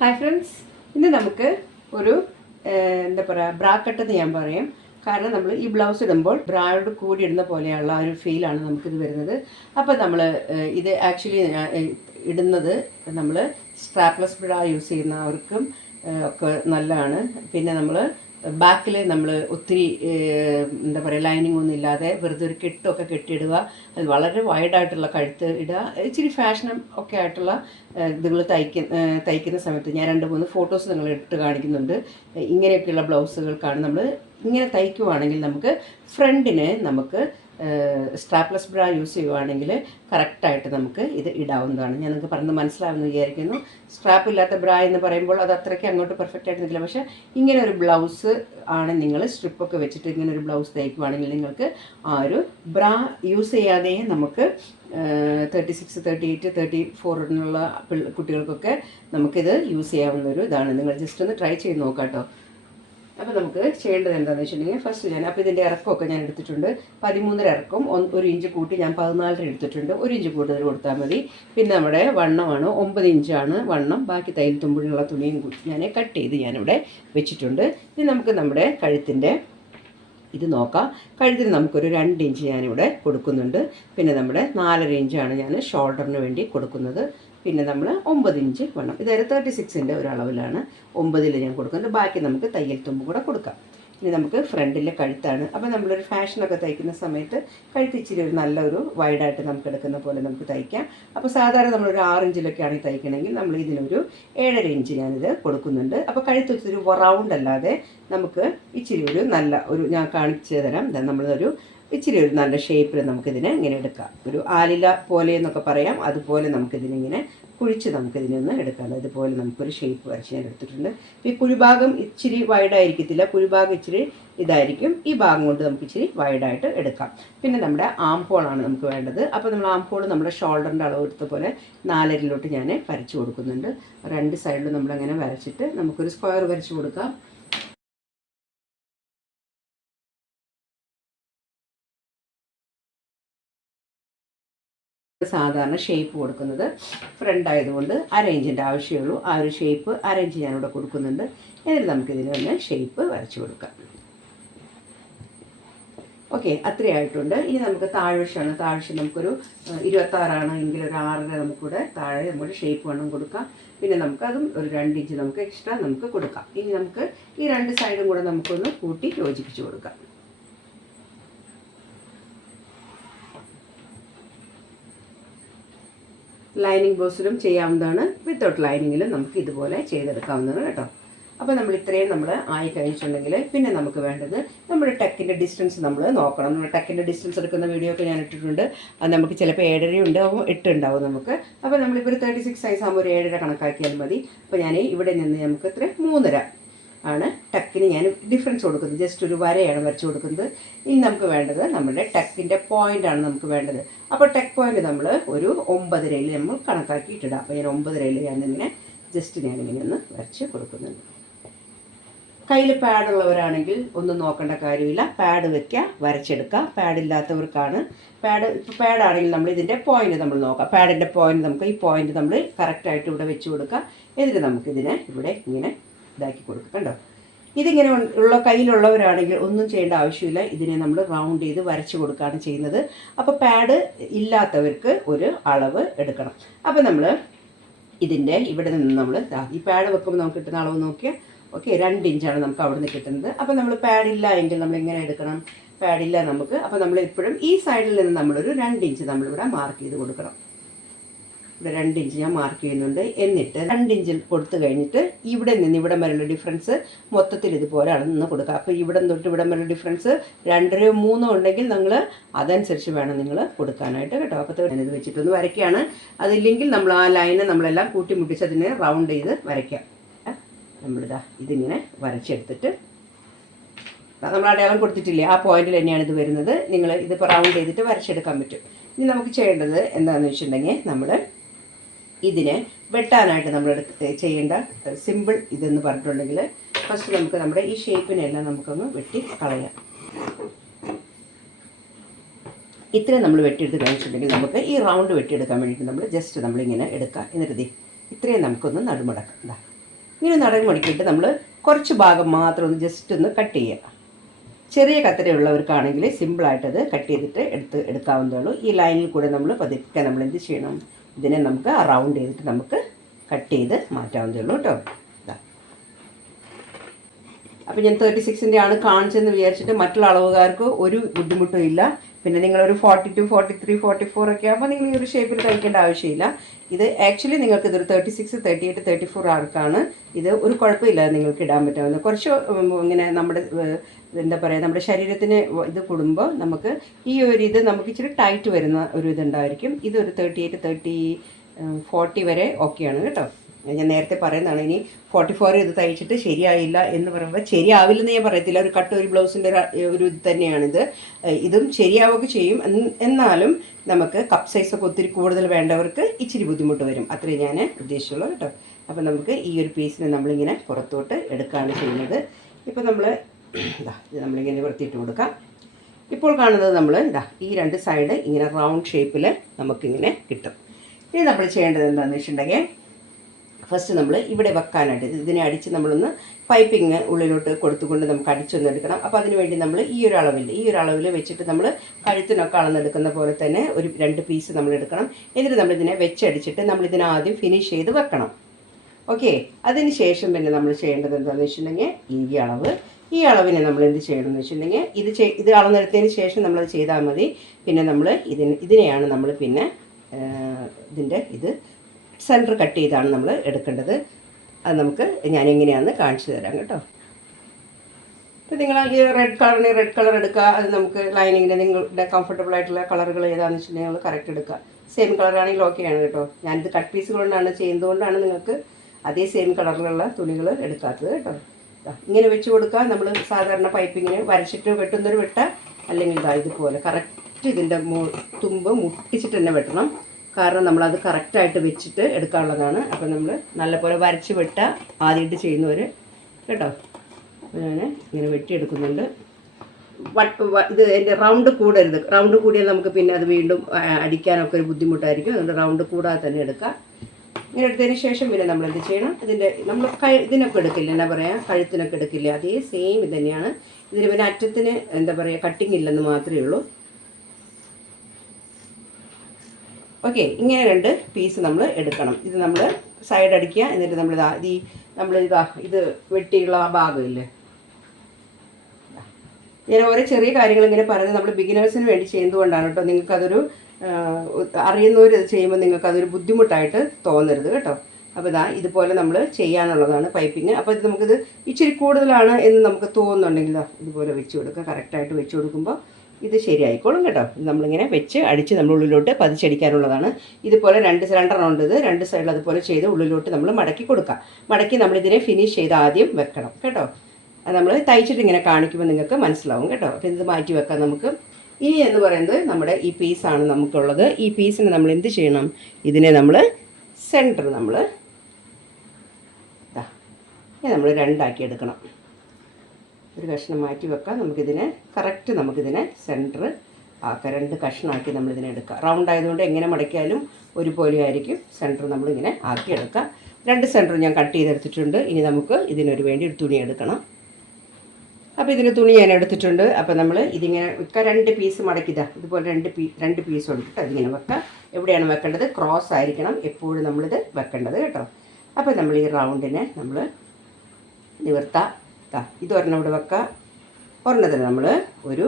Hi friends ഇന്ന് നമുക്ക് ഒരു എന്താ പറയുക ബ്രാക്കട്ട് എന്ന് ഞാൻ പറയും. കാരണം നമ്മൾ ഈ ബ്ലൗസ് ഇടുമ്പോൾ ബ്രായോട് കൂടി ഇടുന്ന പോലെയുള്ള ഒരു ഫീലാണ് നമുക്കിത് വരുന്നത്. അപ്പോൾ നമ്മൾ ഇത് ആക്ച്വലി ഇടുന്നത് നമ്മൾ സ്ട്രാപ്ലെസ് ബ്രാ യൂസ് ചെയ്യുന്നവർക്കും ഒക്കെ നല്ലതാണ്. പിന്നെ നമ്മൾ ബാക്കിൽ നമ്മൾ ഒത്തിരി എന്താ പറയുക ലൈനിങ് ഒന്നും ഇല്ലാതെ വെറുതെ ഒരു കെട്ടൊക്കെ കെട്ടിയിടുക. അത് വളരെ വൈഡായിട്ടുള്ള കഴുത്ത് ഇടുക. ഇച്ചിരി ഫാഷനും ഒക്കെ ആയിട്ടുള്ള നിങ്ങൾ തയ്ക്ക തയ്ക്കുന്ന സമയത്ത് ഞാൻ രണ്ട് മൂന്ന് ഫോട്ടോസ് നിങ്ങൾ ഇട്ട് കാണിക്കുന്നുണ്ട്. ഇങ്ങനെയൊക്കെയുള്ള ബ്ലൗസുകൾക്കാണ് നമ്മൾ ഇങ്ങനെ തയ്ക്കുവാണെങ്കിൽ നമുക്ക് ഫ്രണ്ടിന് നമുക്ക് സ്ട്രാപ്ലെസ് ബ്രാ യൂസ് ചെയ്യുവാണെങ്കിൽ കറക്റ്റായിട്ട് നമുക്ക് ഇത് ഇടാവുന്നതാണ്. ഞാൻ നിങ്ങൾക്ക് പറഞ്ഞ് മനസ്സിലാവുമെന്ന് വിചാരിക്കുന്നു. സ്ട്രാപ്പ് ഇല്ലാത്ത ബ്രാ എന്ന് പറയുമ്പോൾ അത് അത്രയ്ക്ക് അങ്ങോട്ട് പെർഫെക്റ്റ് ആയിട്ട് നിൽക്കില്ല. പക്ഷേ ഇങ്ങനെ ഒരു ബ്ലൗസ് ആണ് നിങ്ങൾ സ്ട്രിപ്പൊക്കെ വെച്ചിട്ട് ഇങ്ങനെ ഒരു ബ്ലൗസ് തയ്ക്കുവാണെങ്കിൽ നിങ്ങൾക്ക് ആ ഒരു ബ്രാ യൂസ് ചെയ്യാതെ നമുക്ക് thirty six thirty eight thirty ഫോറിനുള്ള കുട്ടികൾക്കൊക്കെ നമുക്കിത് യൂസ് ചെയ്യാവുന്ന ഒരു ഇതാണ്. നിങ്ങൾ ജസ്റ്റ് ഒന്ന് ട്രൈ ചെയ്ത് നോക്കാം കേട്ടോ അപ്പോൾ നമുക്ക് ചെയ്യേണ്ടത് എന്താണെന്ന് വെച്ചിട്ടുണ്ടെങ്കിൽ ഫസ്റ്റ് ഞാൻ അപ്പോൾ ഇതിന്റെ ഇറക്കമൊക്കെ ഞാൻ എടുത്തിട്ടുണ്ട്. പതിമൂന്നര ഇറക്കം. ഒരു ഇഞ്ച് കൂട്ടി ഞാൻ പതിനാലര എടുത്തിട്ടുണ്ട്. ഒരു ഇഞ്ച് കൂടുതൽ കൊടുത്താൽ മതി. പിന്നെ നമ്മുടെ വണ്ണമാണ്. ഒമ്പത് ഇഞ്ചാണ് വണ്ണം. ബാക്കി തയ്യൽ തുമ്പിലുള്ള തുണിയും ഞാൻ കട്ട് ചെയ്ത് ഞാനിവിടെ വെച്ചിട്ടുണ്ട്. ഇനി നമുക്ക് നമ്മുടെ കഴുത്തിന്റെ ഇത് നോക്കാം. കഴുത്തിന് നമുക്കൊരു രണ്ട് ഇഞ്ച് ഞാനിവിടെ കൊടുക്കുന്നുണ്ട്. പിന്നെ നമ്മുടെ നാലര ഇഞ്ചാണ് ഞാൻ ഷോൾഡറിന് വേണ്ടി കൊടുക്കുന്നത്. പിന്നെ നമ്മൾ ഒമ്പത് ഇഞ്ച് വേണം ഇതായത് തേർട്ടി സിക്സിന്റെ ഒരു അളവിലാണ്. ഒമ്പതിൽ ഞാൻ കൊടുക്കുന്നത്. ബാക്കി നമുക്ക് തയ്യൽ തുമ്പ് കൂടെ കൊടുക്കാം. ഇനി നമുക്ക് ഫ്രണ്ടിലെ കഴുത്താണ്. അപ്പോൾ നമ്മളൊരു ഫാഷനൊക്കെ തയ്ക്കുന്ന സമയത്ത് കഴുത്ത് ഇച്ചിരി ഒരു നല്ലൊരു വൈഡായിട്ട് നമുക്ക് എടുക്കുന്ന പോലെ നമുക്ക് തയ്ക്കാം. അപ്പോൾ സാധാരണ നമ്മളൊരു ആറ് ഇഞ്ചിലൊക്കെയാണ് തയ്ക്കണമെങ്കിൽ നമ്മൾ ഇതിനൊരു ഏഴര ഇഞ്ച് ഞാനിത് കൊടുക്കുന്നുണ്ട്. അപ്പോൾ കഴുത്ത് ഇച്ചിരി റൗണ്ട് അല്ലാതെ നമുക്ക് ഇച്ചിരി ഒരു നല്ല ഒരു ഞാൻ കാണിച്ചു തരാം. നമ്മളൊരു ഇച്ചിരി ഒരു നല്ല ഷേപ്പിൽ നമുക്കിതിനെ ഇങ്ങനെ എടുക്കാം. ഒരു ആലില പോലെ എന്നൊക്കെ പറയാം. അതുപോലെ നമുക്കിതിനിങ്ങനെ കുഴിച്ച് നമുക്കിതിനെ ഒന്ന് എടുക്കാം. അതുപോലെ നമുക്കൊരു ഷേപ്പ് വരച്ച് ഞാൻ എടുത്തിട്ടുണ്ട്. ഈ കുഴിഭാഗം ഇച്ചിരി വൈഡായിരിക്കത്തില്ല കുഴിഭാഗം ഇച്ചിരി ഇതായിരിക്കും. ഈ ഭാഗം കൊണ്ട് നമുക്ക് ഇച്ചിരി വൈഡായിട്ട് എടുക്കാം. പിന്നെ നമ്മുടെ ആം ഹോളാണ് നമുക്ക് വേണ്ടത്. അപ്പോൾ നമ്മൾ ആം ഹോൾ നമ്മുടെ ഷോൾഡറിന്റെ അളവ് എടുത്ത പോലെ നാലരിലോട്ട് ഞാൻ വരച്ച് കൊടുക്കുന്നുണ്ട്. രണ്ട് സൈഡിലും നമ്മളങ്ങനെ വരച്ചിട്ട് നമുക്കൊരു സ്ക്വയർ വരച്ച് കൊടുക്കാം. സാധാരണ ഷേപ്പ് കൊടുക്കുന്നത് ഫ്രണ്ട് ആയതുകൊണ്ട് അരയിഞ്ചിന്റെ ആവശ്യമുള്ളൂ. ആ ഒരു ഷേപ്പ് അറേഞ്ച് ഞാനിവിടെ കൊടുക്കുന്നുണ്ട്. എന്നിട്ട് നമുക്കിതിന് തന്നെ ഷേപ്പ് വരച്ചു കൊടുക്കാം. ഓക്കെ അത്രയായിട്ടുണ്ട് ഇനി നമുക്ക് താഴ്വശമാണ്. താഴ്വശം നമുക്കൊരു ഇരുപത്താറാണ് എങ്കിൽ ഒരു ആറര നമുക്കിവിടെ താഴെ നമുക്ക് ഷേപ്പ് വേണം കൊടുക്കാം. പിന്നെ നമുക്ക് അതും ഒരു രണ്ട് ഇഞ്ച് നമുക്ക് എക്സ്ട്രാ നമുക്ക് കൊടുക്കാം. ഇനി നമുക്ക് ഈ രണ്ട് സൈഡും കൂടെ നമുക്കൊന്ന് കൂട്ടി യോജിപ്പിച്ച് കൊടുക്കാം. ലൈനിങ് ബ്ലൗസിലും ചെയ്യാവുന്നതാണ്. വിത്തൗട്ട് ലൈനിങ്ങിലും നമുക്ക് ഇതുപോലെ ചെയ്തെടുക്കാവുന്നതാണ് കേട്ടോ. അപ്പോൾ നമ്മൾ ഇത്രയും നമ്മൾ ആയി കഴിഞ്ഞിട്ടുണ്ടെങ്കിൽ പിന്നെ നമുക്ക് വേണ്ടത് നമ്മുടെ ടെക്കിന്റെ ഡിസ്റ്റൻസ് നമ്മൾ നോക്കണം. നമ്മൾ ടെക്കിന്റെ ഡിസ്റ്റൻസ് എടുക്കുന്ന വീഡിയോ ഒക്കെ ഞാൻ ഇട്ടിട്ടുണ്ട്. അത് നമുക്ക് ചിലപ്പോൾ ഏഴര ഉണ്ടാവും എട്ട് ഉണ്ടാവും നമുക്ക്. അപ്പോൾ നമ്മളിപ്പോൾ ഒരു തേർട്ടി സിക്സ് സൈസ് ആകുമ്പോൾ ഒരു ഏഴര കണക്കാക്കിയാൽ മതി. അപ്പോൾ ഞാൻ ഇവിടെ നിന്ന് നമുക്ക് ഇത്ര മൂന്നര ആണ്. ടക്കിന് ഞാൻ ഡിഫറൻസ് കൊടുക്കുന്നത്. ജസ്റ്റ് ഒരു വരയാണ് വരച്ച് കൊടുക്കുന്നത്. ഇനി നമുക്ക് വേണ്ടത് നമ്മുടെ ടക്കിന്റെ ആണ് നമുക്ക് വേണ്ടത്. അപ്പോൾ ടെക് പോയിന്റ് നമ്മൾ ഒരു ഒമ്പതരയിൽ നമ്മൾ കണക്കാക്കിയിട്ടിടാം. അപ്പോൾ ഞാൻ ഒമ്പതരയിൽ ഞാനിങ്ങനെ ജസ്റ്റ് ഞാനിങ്ങനെ ഒന്ന് വരച്ച് കൊടുക്കുന്നുണ്ട്. കയ്യിൽ പാഡുള്ളവരാണെങ്കിൽ ഒന്നും നോക്കേണ്ട കാര്യമില്ല. പാഡ് വെക്കുക വരച്ചെടുക്കുക പാഡില്ലാത്തവർക്കാണ് പാഡ് ഇപ്പോൾ പാഡാണെങ്കിൽ നമ്മൾ ഇതിന്റെ പോയിന്റ് നമ്മൾ നോക്കാം. പാഡിന്റെ പോയിന്റ് നമുക്ക് ഈ പോയിന്റ് നമ്മൾ കറക്റ്റായിട്ട് ഇവിടെ വെച്ച് കൊടുക്കുക എന്നിട്ട് നമുക്കിതിനെ ഇവിടെ ഇങ്ങനെ ഇതാക്കി കൊടുക്കും കണ്ടോ? ഇതിങ്ങനെ ഉള്ള കയ്യിലുള്ളവരാണെങ്കിൽ ഒന്നും ചെയ്യേണ്ട ആവശ്യമില്ല. ഇതിനെ നമ്മൾ റൗണ്ട് ചെയ്ത് വരച്ച് കൊടുക്കുകയാണ് ചെയ്യുന്നത്. അപ്പോൾ പാഡ് ഇല്ലാത്തവർക്ക് ഒരു അളവ് എടുക്കണം. അപ്പോൾ നമ്മൾ ഇതിന്റെ ഇവിടെ നിന്ന് നമ്മൾ ഈ പാഡ് വെക്കുമ്പോൾ നമുക്ക് കിട്ടുന്ന അളവ് നോക്കിയാൽ ഓക്കെ രണ്ട് ഇഞ്ചാണ് നമുക്ക് അവിടെ നിന്ന് കിട്ടുന്നത്. അപ്പോൾ നമ്മൾ പാഡില്ല എങ്കിൽ നമ്മൾ എങ്ങനെ എടുക്കണം? പാഡില്ല നമുക്ക്. അപ്പോൾ നമ്മൾ എപ്പോഴും ഈ സൈഡിൽ നിന്ന് നമ്മളൊരു രണ്ട് ഇഞ്ച് നമ്മളിവിടെ മാർക്ക് ചെയ്ത് കൊടുക്കണം. ഇവിടെ രണ്ട് ഇഞ്ച് ഞാൻ മാർക്ക് ചെയ്യുന്നുണ്ട്. എന്നിട്ട് രണ്ട് ഇഞ്ചിൽ കൊടുത്തു കഴിഞ്ഞിട്ട് ഇവിടെ നിന്ന് ഇവിടെ വരെയുള്ള ഡിഫറൻസ് മൊത്തത്തിൽ ഇതുപോലെ നിന്ന് കൊടുക്കുക. അപ്പോൾ ഇവിടെ തൊട്ട് ഇവിടെ വരെയുള്ള ഡിഫറൻസ് രണ്ടരയോ മൂന്നോ ഉണ്ടെങ്കിൽ നിങ്ങൾ അതനുസരിച്ച് വേണം നിങ്ങൾ കൊടുക്കാനായിട്ട് കേട്ടോ. അപ്പോൾ ഞാനിത് വെച്ചിട്ടൊന്ന് വരയ്ക്കുകയാണ്. അതില്ലെങ്കിൽ നമ്മൾ ആ ലൈന് നമ്മളെല്ലാം കൂട്ടിമുട്ടിച്ച് അതിനെ റൗണ്ട് ചെയ്ത് വരയ്ക്കാം? നമ്മളിതാ ഇതിങ്ങനെ വരച്ചെടുത്തിട്ട് നമ്മൾ അടയാളം കൊടുത്തിട്ടില്ലേ? ആ പോയിന്റിൽ തന്നെയാണ് ഇത് വരുന്നത്. നിങ്ങൾ ഇതിപ്പോൾ റൗണ്ട് ചെയ്തിട്ട് വരച്ചെടുക്കാൻ പറ്റും. ഇനി നമുക്ക് ചെയ്യേണ്ടത് എന്താണെന്ന് വെച്ചിട്ടുണ്ടെങ്കിൽ നമ്മൾ ഇതിനെ വെട്ടാനായിട്ട് നമ്മൾ ചെയ്യേണ്ട സിമ്പിൾ ഇതെന്ന് പറഞ്ഞിട്ടുണ്ടെങ്കിൽ ഫസ്റ്റ് നമുക്ക് നമ്മുടെ ഈ ഷേപ്പിനെല്ലാം നമുക്കൊന്ന് വെട്ടി കളയാം. ഇത്രയും നമ്മൾ വെട്ടിയെടുത്ത് കഴിച്ചിട്ടുണ്ടെങ്കിൽ നമുക്ക് ഈ റൗണ്ട് വെട്ടിയെടുക്കാൻ വേണ്ടിയിട്ട് നമ്മൾ ജസ്റ്റ് നമ്മളിങ്ങനെ എടുക്കുക എന്നിട്ട് ഇത്രയും നമുക്കൊന്ന് നടുമുടക്കാം. ഇതാ ഇങ്ങനെ നടുമുടക്കിയിട്ട് നമ്മൾ കുറച്ച് ഭാഗം മാത്രം ഒന്ന് ജസ്റ്റ് ഒന്ന് കട്ട് ചെയ്യുക ചെറിയ കത്തരയുള്ളവർക്കാണെങ്കിൽ സിമ്പിളായിട്ടത് കട്ട് ചെയ്തിട്ട് എടുത്ത് എടുക്കാവുന്നതേ ഉള്ളൂ. ഈ ലൈനിൽ കൂടെ നമ്മൾ പതുക്കെ നമ്മൾ എന്ത് ചെയ്യണം? ഇതിനെ നമുക്ക് റൗണ്ട് ചെയ്തിട്ട് നമുക്ക് കട്ട് ചെയ്ത് മാറ്റാവുന്നതേ ഉള്ളൂ കേട്ടോ. അപ്പം അപ്പോൾ ഞാൻ തേർട്ടി സിക്സിന്റെ ആണ് കാണിച്ചെന്ന് വിചാരിച്ചിട്ട് മറ്റുള്ള അളവുകാർക്ക് ഒരു ബുദ്ധിമുട്ടും ഇല്ല. പിന്നെ നിങ്ങളൊരു forty two forty three forty four ഒക്കെ ആകുമ്പോൾ നിങ്ങൾ ഈ ഒരു ഷേപ്പിൽ തയ്ക്കേണ്ട ആവശ്യമില്ല. ഇത് ആക്ച്വലി നിങ്ങൾക്ക് ഇതൊരു thirty six thirty eight thirty four ആർക്കാണ്. ഇത് ഒരു കുഴപ്പമില്ല നിങ്ങൾക്ക് ഇടാൻ പറ്റാവുന്നത് കുറച്ച് ഇങ്ങനെ നമ്മുടെ എന്താ പറയുക നമ്മുടെ ശരീരത്തിന് ഇത് കൂടുമ്പോൾ നമുക്ക് ഈ ഒരു ഇത് നമുക്ക് ഇച്ചിരി ടൈറ്റ് വരുന്ന ഒരു ഇതുണ്ടായിരിക്കും. ഇതൊരു തേർട്ടി എയ്റ്റ് തേർട്ടി ഫോർട്ടി വരെ ഓക്കെയാണ് കേട്ടോ. ഞാൻ നേരത്തെ പറയുന്നതാണ് ഇനി ഫോർട്ടി ഫോർ ഇത് തയ്ച്ചിട്ട് ശരിയായില്ല എന്ന് പറയുമ്പോൾ ശരിയാവില്ലെന്ന് ഞാൻ പറയത്തില്ല. ഒരു കട്ട് ഒരു ബ്ലൗസിന്റെ ഒരു ഇത് തന്നെയാണിത്. ഇതും ശരിയാവുക ചെയ്യും. എന്നാലും നമുക്ക് കപ്പ് സൈസൊക്കെ ഒത്തിരി കൂടുതൽ വേണ്ടവർക്ക് ഇച്ചിരി ബുദ്ധിമുട്ട് വരും. അത്രേ ഞാൻ ഉദ്ദേശിച്ചുള്ളൂ കേട്ടോ. അപ്പോൾ നമുക്ക് ഈ ഒരു പീസിനെ നമ്മളിങ്ങനെ പുറത്തോട്ട് എടുക്കുകയാണ് ചെയ്യുന്നത്. ഇപ്പോൾ നമ്മൾ ഇതാ ഇത് നമ്മളിങ്ങനെ വൃത്തിയിട്ട് കൊടുക്കാം. ഇപ്പോൾ കാണുന്നത് നമ്മൾ ഇതാ ഈ രണ്ട് സൈഡ് ഇങ്ങനെ റൗണ്ട് ഷേപ്പിൽ നമുക്കിങ്ങനെ കിട്ടും. ഇനി നമ്മൾ ചെയ്യേണ്ടത് എന്താണെന്ന് വെച്ചിട്ടുണ്ടെങ്കിൽ ഫസ്റ്റ് നമ്മൾ ഇവിടെ വെക്കാനായിട്ട് ഇത് ഇതിനെ അടിച്ച് നമ്മളൊന്ന് പൈപ്പിങ് ഉള്ളിലോട്ട് കൊടുത്തുകൊണ്ട് നമുക്ക് അടിച്ചൊന്ന് എടുക്കണം. അപ്പോൾ അതിന് വേണ്ടി നമ്മൾ ഈ ഒരു അളവിൽ ഈ ഒരു അളവിൽ വെച്ചിട്ട് നമ്മൾ കഴുത്തിനൊക്കെ അളന്നെടുക്കുന്ന പോലെ തന്നെ ഒരു രണ്ട് പീസ് നമ്മൾ എടുക്കണം. എന്നിട്ട് നമ്മളിതിനെ വെച്ചടിച്ചിട്ട് നമ്മളിതിനെ ആദ്യം ഫിനിഷ് ചെയ്ത് വെക്കണം. ഓക്കെ അതിന് ശേഷം പിന്നെ നമ്മൾ ചെയ്യേണ്ടത് എന്താണെന്ന് വെച്ചിട്ടുണ്ടെങ്കിൽ ഈ അളവ്. ഈ അളവിനെ നമ്മൾ എന്ത് ചെയ്യണം എന്ന് വെച്ചിട്ടുണ്ടെങ്കിൽ ഇത് ഇത് അളന്നെടുത്തതിന് ശേഷം നമ്മളത് ചെയ്താൽ മതി. പിന്നെ നമ്മൾ ഇതിന് ഇതിനെയാണ് നമ്മൾ പിന്നെ ഇതിന്റെ ഇത് സെന്റർ കട്ട് ചെയ്താണ് നമ്മൾ എടുക്കേണ്ടത്. അത് നമുക്ക് ഞാൻ കാണിച്ചു തരാം കേട്ടോ. ഇപ്പം നിങ്ങൾ ഈ റെഡ് കളറിന് റെഡ് കളർ എടുക്കുക. അത് നമുക്ക് ലൈനിങ്ങിന് നിങ്ങളുടെ കംഫർട്ടബിൾ ആയിട്ടുള്ള കളറുകൾ ഏതാണെന്ന് വെച്ചിട്ടുണ്ടെങ്കിൽ നിങ്ങൾ കറക്റ്റ് എടുക്കുക. സെയിം കളറാണെങ്കിൽ ആണ് കേട്ടോ. ഞാനിത് കട്ട് പീസ് കൊണ്ടാണ് ചെയ്യുന്നതുകൊണ്ടാണ് നിങ്ങൾക്ക് അതേ സെയിം കളറിലുള്ള തുണികൾ എടുക്കാത്തത് കേട്ടോ. ഇങ്ങനെ വെച്ച് കൊടുക്കുക. നമ്മൾ സാധാരണ പൈപ്പിങ്ങിന് വരച്ചിട്ട് വെട്ടുന്നൊരു വെട്ട. അല്ലെങ്കിൽ ഇതാ ഇതുപോലെ കറക്റ്റ് ഇതിന്റെ മു തുമ്പ് മുട്ടിച്ചിട്ട് തന്നെ വെട്ടണം. കാരണം നമ്മളത് കറക്റ്റായിട്ട് വെച്ചിട്ട് എടുക്കാനുള്ളതാണ്. അപ്പം നമ്മൾ നല്ലപോലെ വരച്ച് വെട്ട ആദ്യമായിട്ട് ചെയ്യുന്നവർ കേട്ടോ? അപ്പോൾ ഞാൻ ഇങ്ങനെ വെട്ടിയെടുക്കുന്നുണ്ട്. വട്ട് ഇത് എന്റെ റൗണ്ട് കൂടരുത്. റൗണ്ട് കൂടിയാൽ നമുക്ക് പിന്നെ അത് വീണ്ടും അടിക്കാനൊക്കെ ഒരു ബുദ്ധിമുട്ടായിരിക്കും. അതുകൊണ്ട് റൗണ്ട് കൂടാതെ തന്നെ എടുക്കാം. ഇങ്ങനെ എടുത്തതിന് ശേഷം പിന്നെ നമ്മൾ എന്ത് ചെയ്യണം? ഇതിന്റെ നമ്മൾ ഇതിനൊക്കെ എടുക്കില്ല? എന്നാ പറയുക കഴുത്തിനൊക്കെ എടുക്കില്ല? അതേ സെയിം ഇത് തന്നെയാണ് ഇതിന് പിന്നെ അറ്റത്തിന് എന്താ പറയുക കട്ടിങ് ഇല്ലെന്ന് മാത്രമേ ഉള്ളൂ. ഓക്കെ ഇങ്ങനെ രണ്ട് പീസ് നമ്മൾ എടുക്കണം. ഇത് നമ്മൾ സൈഡ് അടിക്കുക എന്നിട്ട് നമ്മൾ ഇതാ ഈ നമ്മൾ ഇതാ ഇത് വെട്ടിയുള്ള ഭാഗമില്ലേ? ഞാൻ ഓരോ ചെറിയ കാര്യങ്ങൾ ഇങ്ങനെ പറഞ്ഞ് നമ്മൾ ബിഗിനേഴ്സിന് വേണ്ടി ചെയ്യുന്നതുകൊണ്ടാണ് കേട്ടോ. നിങ്ങൾക്കതൊരു അറിയുന്നവർ ചെയ്യുമ്പോൾ നിങ്ങൾക്കതൊരു ബുദ്ധിമുട്ടായിട്ട് തോന്നരുത് കേട്ടോ. അപ്പോൾ ഇതാ ഇതുപോലെ നമ്മൾ ചെയ്യാനുള്ളതാണ് പൈപ്പിങ് അപ്പോൾ ഇത് നമുക്കിത് ഇച്ചിരി കൂടുതലാണ് എന്ന് നമുക്ക് തോന്നുന്നുണ്ടെങ്കിൽ ഇതുപോലെ വെച്ച് കൊടുക്കുക. കറക്റ്റായിട്ട് വെച്ച് കൊടുക്കുമ്പോൾ ഇത് ശരിയായിക്കോളും കേട്ടോ. ഇത് നമ്മളിങ്ങനെ വെച്ച് അടിച്ച് നമ്മൾ ഉള്ളിലോട്ട് പതിച്ചടിക്കാനുള്ളതാണ്. ഇതുപോലെ രണ്ട് രണ്ടെണ്ണം ഉണ്ട് ഇത്. രണ്ട് സൈഡിൽ അതുപോലെ ചെയ്ത് ഉള്ളിലോട്ട് നമ്മൾ മടക്കി കൊടുക്കാം. മടക്കി നമ്മളിതിനെ ഫിനിഷ് ചെയ്ത് ആദ്യം വെക്കണം കേട്ടോ. അത് നമ്മൾ തയ്ച്ചിട്ട് ഇങ്ങനെ കാണിക്കുമ്പോൾ നിങ്ങൾക്ക് മനസ്സിലാവും കേട്ടോ. അപ്പോൾ ഇത് മാറ്റി വെക്കാം നമുക്ക്. ഇനി എന്ന് പറയുന്നത് നമ്മുടെ ഈ പീസാണ് നമുക്കുള്ളത്. ഈ പീസിനെ നമ്മൾ എന്ത് ചെയ്യണം? ഇതിനെ നമ്മൾ സെന്റർ നമ്മൾ നമ്മൾ രണ്ടാക്കി എടുക്കണം. ഒരു കഷ്ണം മാറ്റി വെക്കാം. നമുക്കിതിനെ കറക്റ്റ് നമുക്കിതിനെ സെന്റർ ആക്കാം. രണ്ട് കഷ്ണമാക്കി നമ്മളിതിനെ എടുക്കാം. റൗണ്ട് ആയതുകൊണ്ട് എങ്ങനെ മടക്കിയാലും ഒരുപോലെ ആയിരിക്കും. സെന്റർ നമ്മളിങ്ങനെ ആക്കിയെടുക്കാം രണ്ട് സെന്റർ ഞാൻ കട്ട് ചെയ്തെടുത്തിട്ടുണ്ട്. ഇനി നമുക്ക് ഇതിനൊരു വേണ്ടി ഒരു തുണി എടുക്കണം. അപ്പോൾ ഇതിന് തുണി ഞാൻ എടുത്തിട്ടുണ്ട്. അപ്പോൾ നമ്മൾ ഇതിങ്ങനെ വെക്കുക രണ്ട് പീസ് മടക്കിതാ ഇതുപോലെ രണ്ട് പീ രണ്ട് പീസ് എടുത്തിട്ട് അതിങ്ങനെ വെക്കാം. എവിടെയാണ് വെക്കേണ്ടത്? ക്രോസ് ആയിരിക്കണം. എപ്പോഴും നമ്മളിത് വെക്കേണ്ടത് കേട്ടോ. അപ്പോൾ നമ്മൾ ഈ റൗണ്ടിനെ നമ്മൾ നിവർത്ത. ഇത് ഒരെണ്ണം ഇവിടെ വെക്കുക ഒരെണ്ണത്തിന് നമ്മൾ ഒരു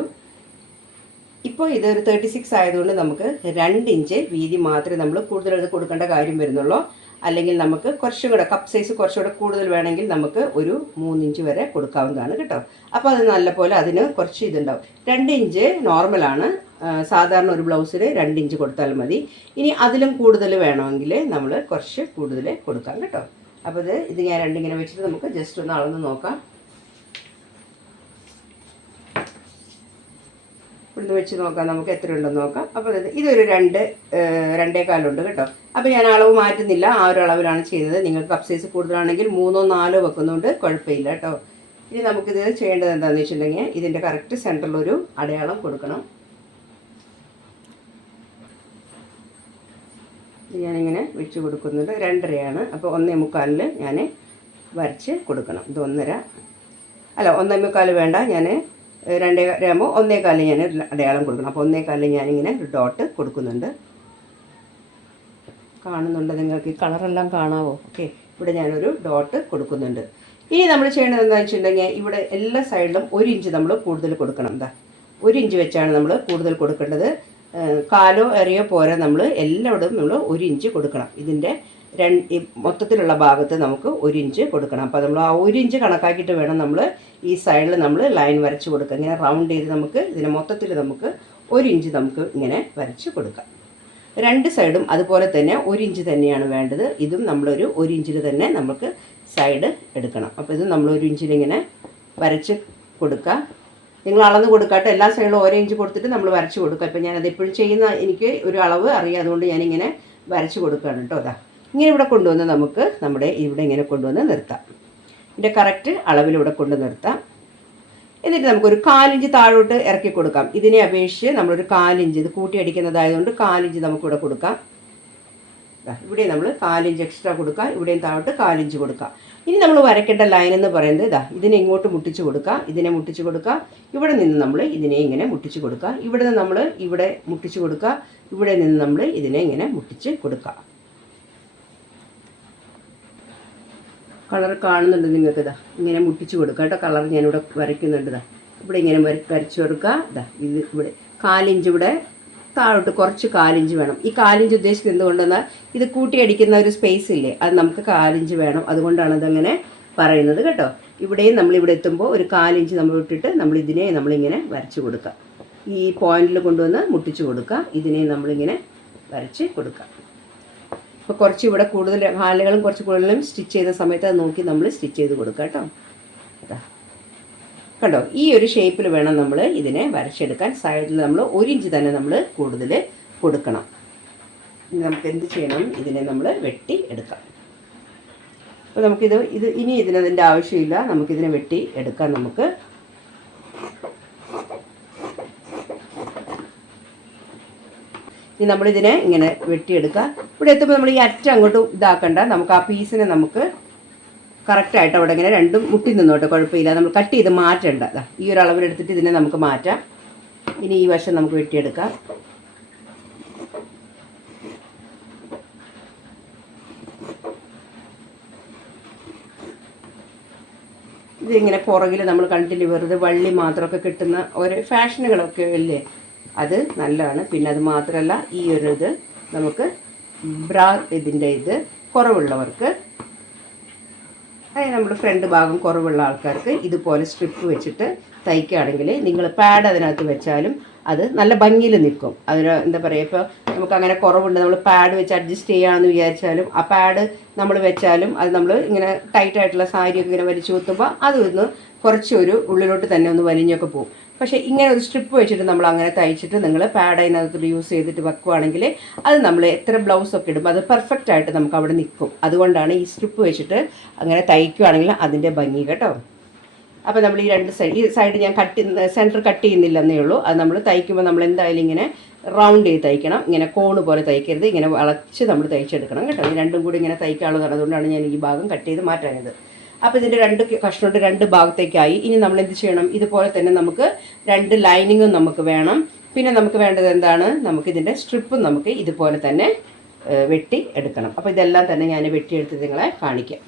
ഇപ്പോൾ ഇതൊരു തേർട്ടി സിക്സ് ആയതുകൊണ്ട് നമുക്ക് രണ്ട് ഇഞ്ച് വീതി മാത്രമേ നമ്മൾ കൂടുതൽ ഇത് കൊടുക്കേണ്ട കാര്യം വരുന്നുള്ളൂ. അല്ലെങ്കിൽ നമുക്ക് കുറച്ചും കൂടെ കപ്പ് സൈസ് കുറച്ചുകൂടെ കൂടുതൽ വേണമെങ്കിൽ നമുക്ക് ഒരു മൂന്ന് ഇഞ്ച് വരെ കൊടുക്കാവുന്നതാണ് കേട്ടോ. അപ്പോൾ അത് നല്ലപോലെ അതിന് കുറച്ച് ഇതുണ്ടാവും. രണ്ട് ഇഞ്ച് നോർമലാണ് സാധാരണ ഒരു ബ്ലൗസിന് രണ്ട് ഇഞ്ച് കൊടുത്താൽ മതി. ഇനി അതിലും കൂടുതൽ വേണമെങ്കിൽ നമ്മൾ കുറച്ച് കൂടുതൽ കൊടുക്കാം കേട്ടോ. അപ്പോൾ ഇത് ഇത് ഞാൻ രണ്ടിങ്ങനെ വെച്ചിട്ട് നമുക്ക് ജസ്റ്റ് ഒന്ന് അളന്ന് നോക്കാം. ഇവിടുന്ന് വെച്ച് നോക്കാം നമുക്ക് എത്ര ഉണ്ടെന്ന് നോക്കാം. അപ്പോൾ ഇത് ഇതൊരു രണ്ട് രണ്ടേ രണ്ടേകാലുണ്ട് കേട്ടോ. അപ്പോൾ ഞാൻ അളവ് മാറ്റുന്നില്ല ആ ഒരു അളവിലാണ് ചെയ്തത്. നിങ്ങൾക്ക് കപ്പ് സൈസ് കൂടുതലാണെങ്കിൽ മൂന്നോ നാലോ വെക്കുന്നുണ്ട് കുഴപ്പമില്ല കേട്ടോ. ഇനി നമുക്കിത് ചെയ്യേണ്ടത് എന്താണെന്ന് വെച്ചിട്ടുണ്ടെങ്കിൽ ഇതിന്റെ കറക്റ്റ് സെന്ററിലൊരു അടയാളം കൊടുക്കണം. ഞാനിങ്ങനെ വെച്ച് കൊടുക്കുന്നുണ്ട് രണ്ടരയാണ്. അപ്പോൾ ഒന്നേ മുക്കാലിൽ ഞാൻ വരച്ച് കൊടുക്കണം. ഇത് ഒന്നര. അല്ല ഒന്നേ മുക്കാൽ വേണ്ട. ഞാൻ രണ്ടേ ആകുമ്പോൾ ഒന്നേ കാലിൽ ഞാൻ അടയാളം കൊടുക്കണം. അപ്പോൾ ഒന്നേ കാലിൽ ഞാനിങ്ങനെ ഒരു ഡോട്ട് കൊടുക്കുന്നുണ്ട്. കാണുന്നുണ്ട് നിങ്ങൾക്ക്? ഈ കളറെല്ലാം കാണാവോ? ഓക്കെ. ഇവിടെ ഞാനൊരു ഡോട്ട് കൊടുക്കുന്നുണ്ട്. ഇനി നമ്മൾ ചെയ്യേണ്ടത് എന്താണെന്ന് വെച്ചിട്ടുണ്ടെങ്കിൽ ഇവിടെ എല്ലാ സൈഡിലും ഒരു ഇഞ്ച് നമ്മൾ കൂടുതൽ കൊടുക്കണം. എന്താ ഒരു ഇഞ്ച് വെച്ചാണ് നമ്മൾ കൂടുതൽ കൊടുക്കേണ്ടത്. കാലോ എറിയോ പോരാ നമ്മൾ എല്ലായിടവും നമ്മൾ ഒരു ഇഞ്ച് കൊടുക്കണം. ഇതിന്റെ രണ്ട് മൊത്തത്തിലുള്ള ഭാഗത്ത് നമുക്ക് ഒരു ഇഞ്ച് കൊടുക്കണം. അപ്പോൾ നമ്മൾ ആ ഒരു ഇഞ്ച് കണക്കാക്കിയിട്ട് വേണം നമ്മൾ ഈ സൈഡിൽ നമ്മൾ ലൈൻ വരച്ച് കൊടുക്കുക ഇങ്ങനെ റൗണ്ട് ചെയ്ത് നമുക്ക് ഇതിന് മൊത്തത്തിൽ നമുക്ക് ഒരു ഇഞ്ച് നമുക്ക് ഇങ്ങനെ വരച്ച് കൊടുക്കാം. രണ്ട് സൈഡും അതുപോലെ തന്നെ ഒരു ഇഞ്ച് തന്നെയാണ് വേണ്ടത്. ഇതും നമ്മളൊരു ഒരു ഇഞ്ചിൽ തന്നെ നമുക്ക് സൈഡ് എടുക്കണം. അപ്പോൾ ഇത് നമ്മൾ ഒരു ഇഞ്ചിലിങ്ങനെ വരച്ച് കൊടുക്കുക നിങ്ങൾ അളന്ന് കൊടുക്കാട്ടെ. എല്ലാ സൈഡിലും ഓരോ ഇഞ്ച് കൊടുത്തിട്ട് നമ്മൾ വരച്ച് കൊടുക്കുക ഇപ്പം ഞാനത് എപ്പോഴും ചെയ്യുന്ന എനിക്ക് ഒരു അളവ് അറിയാം. അതുകൊണ്ട് ഞാനിങ്ങനെ വരച്ച് കൊടുക്കുകയാണ് കേട്ടോ. അതാ ഇങ്ങനെ ഇവിടെ കൊണ്ടുവന്ന് നമുക്ക് നമ്മുടെ ഇവിടെ ഇങ്ങനെ കൊണ്ടുവന്ന് നിർത്താം. ഇതിന്റെ കറക്റ്റ് അളവിലൂടെ കൊണ്ട് നിർത്താം. എന്നിട്ട് നമുക്കൊരു കാലിഞ്ച് താഴോട്ട് ഇറക്കി കൊടുക്കാം. ഇതിനെ അപേക്ഷിച്ച് നമ്മളൊരു കാലിഞ്ച് ഇത് കൂട്ടിയടിക്കുന്നതായതുകൊണ്ട് കാലിഞ്ച് നമുക്കിവിടെ കൊടുക്കാം. ഇവിടെ നമ്മൾ കാലിഞ്ച് എക്സ്ട്രാ കൊടുക്കുക ഇവിടെയും താഴോട്ട് കാലിഞ്ച് കൊടുക്കാം. ഇനി നമ്മൾ വരയ്ക്കേണ്ട ലൈൻ എന്ന് പറയുന്നത് ഇതാ ഇതിനെ ഇങ്ങോട്ട് മുട്ടിച്ച് കൊടുക്കുക ഇതിനെ മുട്ടിച്ച് കൊടുക്കുക ഇവിടെ നിന്ന് നമ്മൾ ഇതിനെ ഇങ്ങനെ മുട്ടിച്ച് കൊടുക്കുക ഇവിടെ നിന്ന് നമ്മൾ ഇവിടെ മുട്ടിച്ച് കൊടുക്കുക ഇവിടെ നിന്ന് നമ്മൾ ഇതിനെ ഇങ്ങനെ മുട്ടിച്ച് കൊടുക്കുക കളർ കാണുന്നുണ്ട് നിങ്ങൾക്ക് ഇതാ. ഇങ്ങനെ മുട്ടിച്ചു കൊടുക്കുക കേട്ടോ. കളർ ഞാനിവിടെ വരയ്ക്കുന്നുണ്ട് ഇതാ. ഇവിടെ ഇങ്ങനെ വര- വരച്ച് കൊടുക്കുക ഇതാ ഇത് ഇവിടെ. കാലിഞ്ച് ഇവിടെ താഴോട്ട് കുറച്ച് കാലിഞ്ച് വേണം. ഈ കാലിഞ്ച് ഉദ്ദേശിക്കുന്നത് എന്തുകൊണ്ടെന്നാൽ ഇത് കൂട്ടിയടിക്കുന്ന ഒരു സ്പേസ് ഇല്ലേ അത് നമുക്ക് കാലിഞ്ച് വേണം. അതുകൊണ്ടാണ് അതങ്ങനെ പറയുന്നത് കേട്ടോ. ഇവിടെയും നമ്മൾ ഇവിടെ എത്തുമ്പോൾ ഒരു കാലിഞ്ച് നമ്മൾ ഇട്ടിട്ട് നമ്മൾ ഇതിനെ നമ്മളിങ്ങനെ വരച്ച് കൊടുക്കുക ഈ പോയിന്റിൽ കൊണ്ടുവന്ന് മുട്ടിച്ച് കൊടുക്കുക ഇതിനെ നമ്മളിങ്ങനെ വരച്ച് കൊടുക്കുക ഇപ്പോൾ കുറച്ച് ഇവിടെ കൂടുതൽ ഹാലുകളും കുറച്ച് കൂടുതലും സ്റ്റിച്ച് ചെയ്ത സമയത്ത് അത് നോക്കി നമ്മൾ സ്റ്റിച്ച് ചെയ്ത് കൊടുക്കുക കേട്ടോ. അതാ. കണ്ടോ? ഈ ഒരു ഷേപ്പിൽ വേണം നമ്മൾ ഇതിനെ വരച്ചെടുക്കാൻ. സൈഡിൽ നമ്മൾ ഒരു ഇഞ്ച് തന്നെ നമ്മൾ കൂടുതൽ കൊടുക്കണം. നമുക്ക് എന്ത് ചെയ്യണം? ഇതിനെ നമ്മൾ വെട്ടി എടുക്കാം. അപ്പോൾ നമുക്കിത് ഇത് ഇനി ഇതിനതിന്റെ ആവശ്യമില്ല. നമുക്കിതിനെ വെട്ടി എടുക്കാം നമുക്ക്. ഇനി നമ്മളിതിനെ ഇങ്ങനെ വെട്ടിയെടുക്കുക. ഇവിടെ എത്തുമ്പോൾ നമ്മൾ ഈ അറ്റ അങ്ങോട്ട് ഇതാക്കണ്ട. നമുക്ക് ആ പീസിനെ നമുക്ക് കറക്റ്റായിട്ട് അവിടെ ഇങ്ങനെ രണ്ടും മുട്ടി നിന്നോട്ടെ കുഴപ്പമില്ല. നമ്മൾ കട്ട് ചെയ്ത് മാറ്റണ്ട. ഈ ഒരു അളവിലെടുത്തിട്ട് ഇതിനെ നമുക്ക് മാറ്റാം. ഇനി ഈ വശം നമുക്ക് വെട്ടിയെടുക്കാം. ഇതിങ്ങനെ പുറകിൽ നമ്മൾ കണ്ടില്ല വെറുതെ വള്ളി മാത്രമൊക്കെ കിട്ടുന്ന ഒരു ഫാഷനുകളൊക്കെ അല്ലേ അത് നല്ലതാണ്. പിന്നെ അത് മാത്രമല്ല ഈ ഒരു ഇത് നമുക്ക് ബ്രാ ഇതിന്റെ ഇത് കുറവുള്ളവർക്ക് അതായത് നമ്മുടെ ഫ്രണ്ട് ഭാഗം കുറവുള്ള ആൾക്കാർക്ക് ഇതുപോലെ സ്ട്രിപ്പ് വെച്ചിട്ട് തയ്ക്കുകയാണെങ്കിൽ നിങ്ങൾ പാഡ് അതിനകത്ത് വെച്ചാലും അത് നല്ല ഭംഗിയിൽ നിൽക്കും. അതിന് എന്താ പറയുക ഇപ്പോൾ നമുക്ക് അങ്ങനെ കുറവുണ്ട് നമ്മൾ പാഡ് വെച്ച് അഡ്ജസ്റ്റ് ചെയ്യാമെന്ന് വിചാരിച്ചാലും ആ പാഡ് നമ്മൾ വെച്ചാലും അത് നമ്മൾ ഇങ്ങനെ ടൈറ്റായിട്ടുള്ള സാരിയൊക്കെ ഇങ്ങനെ വലിച്ചു കുത്തുമ്പോൾ അതൊന്ന് കുറച്ചൊരു ഉള്ളിലോട്ട് തന്നെ ഒന്ന് വലിഞ്ഞൊക്കെ പോകും. പക്ഷേ ഇങ്ങനെ ഒരു സ്ട്രിപ്പ് വെച്ചിട്ട് നമ്മൾ അങ്ങനെ തയ്ച്ചിട്ട് നിങ്ങൾ പാഡ് അതിനകത്ത് യൂസ് ചെയ്തിട്ട് വെക്കുവാണെങ്കിൽ അത് നമ്മൾ എത്ര ബ്ലൗസ് ഒക്കെ ഇടുമ്പോൾ അത് പെർഫെക്റ്റ് ആയിട്ട് നമുക്ക് അവിടെ നിൽക്കും. അതുകൊണ്ടാണ് ഈ സ്ട്രിപ്പ് വെച്ചിട്ട് അങ്ങനെ തയ്ക്കുവാണെങ്കിൽ അതിന്റെ ഭംഗി കേട്ടോ. അപ്പോൾ നമ്മൾ ഈ രണ്ട് സൈഡ് ഈ സൈഡ് ഞാൻ കട്ട് സെന്റർ കട്ട് ചെയ്യുന്നില്ലെന്നേ ഉള്ളൂ. അത് നമ്മൾ തയ്ക്കുമ്പോൾ നമ്മൾ എന്തായാലും ഇങ്ങനെ റൗണ്ട് ചെയ്ത് തയ്ക്കണം. ഇങ്ങനെ കോണ് പോലെ തയ്ക്കരുത്. ഇങ്ങനെ വളച്ച് നമ്മൾ തയ്ച്ചെടുക്കണം കേട്ടോ. ഈ രണ്ടും കൂടി ഇങ്ങനെ തയ്ക്കാനുള്ളത് അതുകൊണ്ടാണ് ഞാൻ ഈ ഭാഗം കട്ട് ചെയ്ത് മാറ്റാനത് അപ്പോൾ ഇതിന്റെ രണ്ട് കഷ്ണോട്ട് രണ്ട് ഭാഗത്തേക്കായി. ഇനി നമ്മൾ എന്ത് ചെയ്യണം? ഇതുപോലെ തന്നെ നമുക്ക് രണ്ട് ലൈനിങ്ങും നമുക്ക് വേണം. പിന്നെ നമുക്ക് വേണ്ടത് എന്താണ്? നമുക്ക് നമുക്കിതിന്റെ സ്ട്രിപ്പും നമുക്ക് ഇതുപോലെ തന്നെ വെട്ടി എടുക്കണം. അപ്പോൾ ഇതെല്ലാം തന്നെ ഞാൻ വെട്ടിയെടുത്ത് നിങ്ങളെ കാണിക്കാം.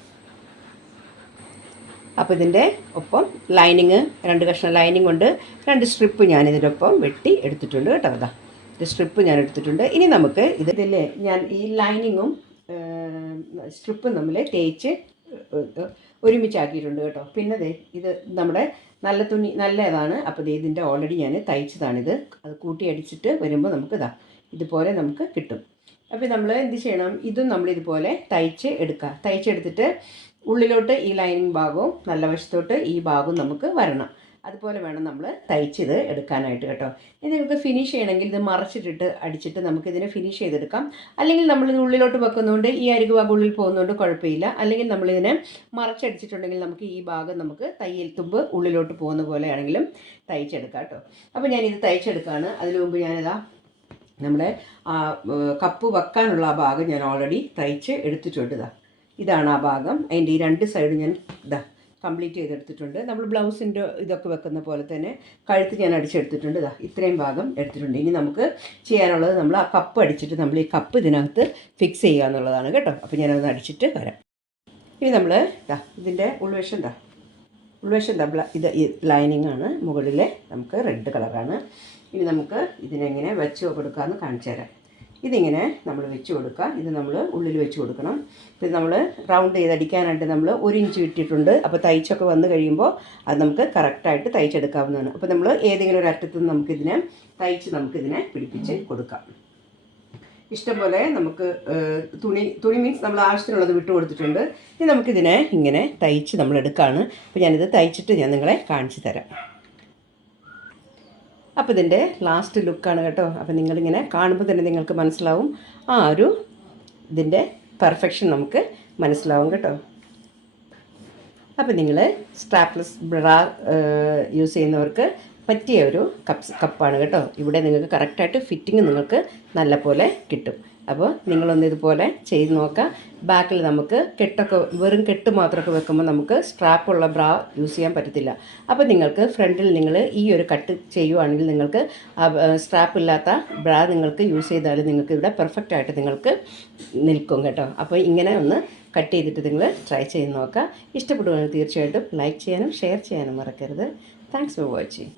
അപ്പോൾ ഇതിന്റെ ഒപ്പം ലൈനിങ് രണ്ട് കഷ്ണം ലൈനിങ് ഉണ്ട് രണ്ട് സ്ട്രിപ്പ് ഞാൻ ഇതിന്റെ ഒപ്പം വെട്ടി എടുത്തിട്ടുണ്ട് കേട്ടോ അതാ സ്ട്രിപ്പ് ഞാൻ എടുത്തിട്ടുണ്ട്. ഇനി നമുക്ക് ഇത് ഇതില്ലേ ഞാൻ ഈ ലൈനിങ്ങും സ്ട്രിപ്പും തമ്മിൽ തേച്ച് ഒരുമിച്ചാക്കിയിട്ടുണ്ട് കേട്ടോ. പിന്നെ ദേ ഇത് നമ്മുടെ നല്ല തുണി നല്ലതാണ്. അപ്പോൾ ദേ ഇതിന്റെ ഓൾറെഡി ഞാൻ തയ്ച്ചതാണിത്. അത് കൂട്ടി അടിച്ചിട്ട് വരുമ്പോൾ നമുക്ക് ഇതാ ഇതുപോലെ നമുക്ക് കിട്ടും. അപ്പോൾ നമ്മൾ എന്ത് ചെയ്യണം? ഇതും നമ്മൾ ഇതുപോലെ തയ്ച്ച് എടുക്കുക തയ്ച്ചെടുത്തിട്ട് ഉള്ളിലോട്ട് ഈ ലൈനിങ് ഭാഗവും നല്ല വശത്തോട്ട് ഈ ഭാഗവും നമുക്ക് വരണം. അതുപോലെ വേണം നമ്മൾ തയ്ച്ചിത് എടുക്കാനായിട്ട് കേട്ടോ. ഇനി നിങ്ങൾക്ക് ഫിനിഷ് ചെയ്യണമെങ്കിൽ ഇത് മറച്ചിട്ടിട്ട് അടിച്ചിട്ട് നമുക്ക് ഇതിനെ ഫിനിഷ് ചെയ്തെടുക്കാം. അല്ലെങ്കിൽ നമ്മളിത് ഉള്ളിലോട്ട് വെക്കുന്നതുകൊണ്ട് ഈ അരികു ഭാഗം ഉള്ളിൽ പോകുന്നതുകൊണ്ട് കുഴപ്പമില്ല. അല്ലെങ്കിൽ നമ്മളിതിനെ മറച്ചടിച്ചിട്ടുണ്ടെങ്കിൽ നമുക്ക് ഈ ഭാഗം നമുക്ക് തയ്യൽ തുമ്പ് ഉള്ളിലോട്ട് പോകുന്ന പോലെയാണെങ്കിലും തയ്ച്ചെടുക്കാം കേട്ടോ. അപ്പോൾ ഞാനിത് തയ്ച്ചെടുക്കുകയാണ് അതിനു മുമ്പ് ഞാനിതാ നമ്മുടെ ആ കപ്പ് വെക്കാനുള്ള ആ ഭാഗം ഞാൻ ഓൾറെഡി തയ്ച്ച് എടുത്തിട്ടുണ്ട് ഇതാ. ഇതാണ് ആ ഭാഗം. അതിന്റെ ഈ രണ്ട് സൈഡും ഞാൻ ഇതാ കംപ്ലീറ്റ് ചെയ്തെടുത്തിട്ടുണ്ട്. നമ്മൾ ബ്ലൗസിന്റെ ഇതൊക്കെ വെക്കുന്ന പോലെ തന്നെ കഴുത്ത് ഞാൻ അടിച്ചെടുത്തിട്ടുണ്ട്. ഇതാ ഇത്രയും ഭാഗം എടുത്തിട്ടുണ്ട്. ഇനി നമുക്ക് ചെയ്യാനുള്ളത് നമ്മൾ ആ കപ്പ് അടിച്ചിട്ട് നമ്മൾ ഈ കപ്പ് ഇതിനകത്ത് ഫിക്സ് ചെയ്യുക എന്നുള്ളതാണ് കേട്ടോ. അപ്പോൾ ഞാനത് അടിച്ചിട്ട് വരാം. ഇനി നമ്മൾ ഇതാ ഇതിന്റെ ഉൾവശം ഇതാ ഉൾവശം ഇതാ ബ്ല- ഇത് ലൈനിങ് ആണ്. മുകളിലെ നമുക്ക് റെഡ് കളറാണ് ഇനി നമുക്ക് ഇതിനെങ്ങനെ വെച്ച് കൊടുക്കാമെന്ന് കാണിച്ചു തരാം. ഇതിങ്ങനെ നമ്മൾ വെച്ച് കൊടുക്കുക. ഇത് നമ്മൾ ഉള്ളിൽ വെച്ച് കൊടുക്കണം. ഇത് നമ്മൾ റൗണ്ട് ചെയ്തടിക്കാനായിട്ട് നമ്മൾ ഒരു ഇഞ്ച് ഇട്ടിട്ടുണ്ട്. അപ്പോൾ തയ്ച്ചൊക്കെ വന്നു കഴിയുമ്പോൾ അത് നമുക്ക് കറക്റ്റായിട്ട് തയ്ച്ചെടുക്കാവുന്നതാണ്. അപ്പോൾ നമ്മൾ ഏതെങ്കിലും ഒരു അറ്റത്ത് നിന്ന് നമുക്കിതിനെ തയ്ച്ച് നമുക്കിതിനെ പിടിപ്പിച്ച് കൊടുക്കാം. ഇഷ്ടംപോലെ നമുക്ക് തുണി തുണി മീൻസ് നമ്മൾ ആവശ്യത്തിനുള്ളത് വിട്ടു കൊടുത്തിട്ടുണ്ട്. ഇനി നമുക്കിതിനെ ഇങ്ങനെ തയ്ച്ച് നമ്മൾ എടുക്കുകയാണ് അപ്പോൾ ഞാനിത് തയ്ച്ചിട്ട് ഞാൻ നിങ്ങളെ കാണിച്ചു തരാം. അപ്പോൾ ഇതിന്റെ ലാസ്റ്റ് ലുക്കാണ് കേട്ടോ. അപ്പോൾ നിങ്ങളിങ്ങനെ കാണുമ്പോൾ തന്നെ നിങ്ങൾക്ക് മനസ്സിലാവും. ആ ഒരു ഇതിന്റെ പെർഫെക്ഷൻ നമുക്ക് മനസ്സിലാവും കേട്ടോ. അപ്പോൾ നിങ്ങൾ സ്ട്രാപ്ലെസ് ബ്രാ യൂസ് ചെയ്യുന്നവർക്ക് പറ്റിയ ഒരു കപ്പ് കപ്പാണ് കേട്ടോ. ഇവിടെ നിങ്ങൾക്ക് കറക്റ്റായിട്ട് ഫിറ്റിംഗ് നിങ്ങൾക്ക് നല്ല പോലെ കിട്ടും. അപ്പോൾ നിങ്ങളൊന്ന് ഇതുപോലെ ചെയ്ത് നോക്കുക ബാക്കിൽ നമുക്ക് കെട്ടൊക്കെ വെറും കെട്ട് മാത്രമൊക്കെ വെക്കുമ്പോൾ നമുക്ക് സ്ട്രാപ്പുള്ള ബ്രാ യൂസ് ചെയ്യാൻ പറ്റത്തില്ല. അപ്പോൾ നിങ്ങൾക്ക് ഫ്രണ്ടിൽ നിങ്ങൾ ഈ ഒരു കട്ട് ചെയ്യുവാണെങ്കിൽ നിങ്ങൾക്ക് സ്ട്രാപ്പ് ഇല്ലാത്ത ബ്രാ നിങ്ങൾക്ക് യൂസ് ചെയ്താൽ നിങ്ങൾക്ക് ഇവിടെ പെർഫെക്റ്റ് ആയിട്ട് നിങ്ങൾക്ക് നിൽക്കും കേട്ടോ. അപ്പോൾ ഇങ്ങനെ ഒന്ന് കട്ട് ചെയ്തിട്ട് നിങ്ങൾ ട്രൈ ചെയ്ത് നോക്കുക ഇഷ്ടപ്പെടുവാണെങ്കിൽ തീർച്ചയായിട്ടും ലൈക്ക് ചെയ്യാനും ഷെയർ ചെയ്യാനും മറക്കരുത്. Thanks for watching